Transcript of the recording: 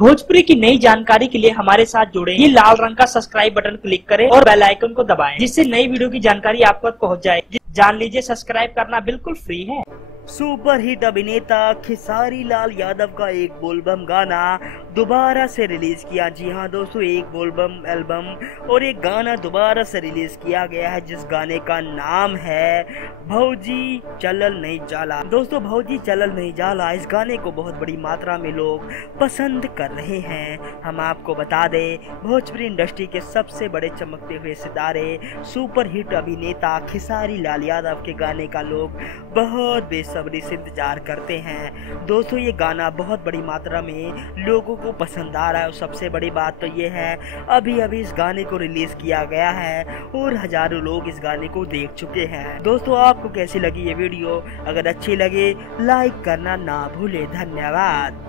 भोजपुरी की नई जानकारी के लिए हमारे साथ जुड़े। ये लाल रंग का सब्सक्राइब बटन क्लिक करें और बेल आइकन को दबाएं, जिससे नई वीडियो की जानकारी आप तक पहुंच जाए। जान लीजिए, सब्सक्राइब करना बिल्कुल फ्री है। सुपर हिट अभिनेता खेसारी लाल यादव का एक बोलबम गाना दोबारा से रिलीज किया। जी हाँ दोस्तों, एक बोलबम एल्बम और एक गाना दोबारा से रिलीज किया गया है, जिस गाने का नाम है भौजी चलल नहीं जाला। दोस्तों, भौजी चलल नहीं जाला, इस गाने को बहुत बड़ी मात्रा में लोग पसंद कर रहे हैं। हम आपको बता दें, भोजपुरी इंडस्ट्री के सबसे बड़े चमकते हुए सितारे सुपर हिट अभिनेता खेसारी लाल यादव के गाने का लोग बहुत बेसब्री से इंतजार करते हैं। दोस्तों, ये गाना बहुत बड़ी मात्रा में लोगों को पसंद आ रहा है और सबसे बड़ी बात तो ये है, अभी अभी इस गाने को रिलीज किया गया है और हजारों लोग इस गाने को देख चुके हैं। दोस्तों, आपको कैसी लगी ये वीडियो? अगर अच्छी लगे लाइक करना ना भूले। धन्यवाद।